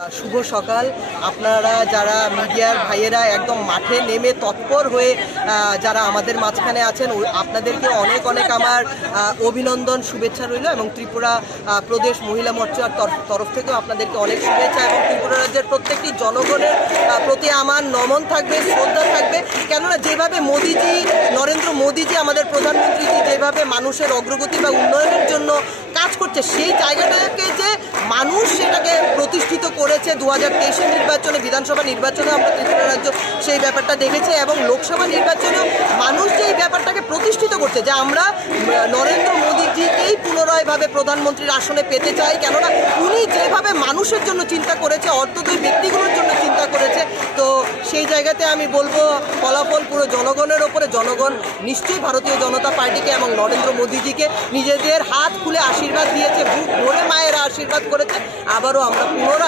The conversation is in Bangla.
শুভ সকাল। আপনারা যারা মিডিয়ার ভাইয়েরা একদম মাঠে নেমে তৎপর হয়ে যারা আমাদের মাঝখানে আছেন, আপনাদেরকে অনেক অনেক আমার অভিনন্দন, শুভেচ্ছা রইল এবং ত্রিপুরা প্রদেশ মহিলা মোর্চার তরফ থেকেও আপনাদেরকে অনেক শুভেচ্ছা এবং ত্রিপুরা রাজ্যের প্রত্যেকটি জনগণের প্রতি আমার নমন থাকবে, শ্রদ্ধা থাকবে। কেননা যেভাবে নরেন্দ্র মোদীজি আমাদের প্রধানমন্ত্রীজি যেভাবে মানুষের অগ্রগতি বা উন্নয়নের জন্য কাজ করছে, সেই জায়গাটাকে যে মানুষ সেটাকে প্রতিষ্ঠিত করেছে 2023 নির্বাচনে, বিধানসভা নির্বাচনে আমরা ত্রিপুরা রাজ্য সেই ব্যাপারটা দেখেছি এবং লোকসভা নির্বাচনেও মানুষ যে এই ব্যাপারটাকে প্রতিষ্ঠিত করছে যে আমরা নরেন্দ্র মোদীজিকেই পুনরায়ভাবে প্রধানমন্ত্রীর আসনে পেতে চাই। কেননা উনি যেভাবে মানুষের জন্য চিন্তা করেছে, অর্থোদয় ব্যক্তিগুলোর জন্য চিন্তা করেছে, তো সেই জায়গাতে আমি বলবো ফলাফল পুরো জনগণের ওপরে। জনগণ নিশ্চয়ই ভারতীয় জনতা পার্টিকে এবং নরেন্দ্র মোদীজিকে নিজেদের হাত খুলে আশীর্বাদ দিয়েছে, বুক ভরে মায়েরা আশীর্বাদ করেছে। আবারও আমরা পুনরায়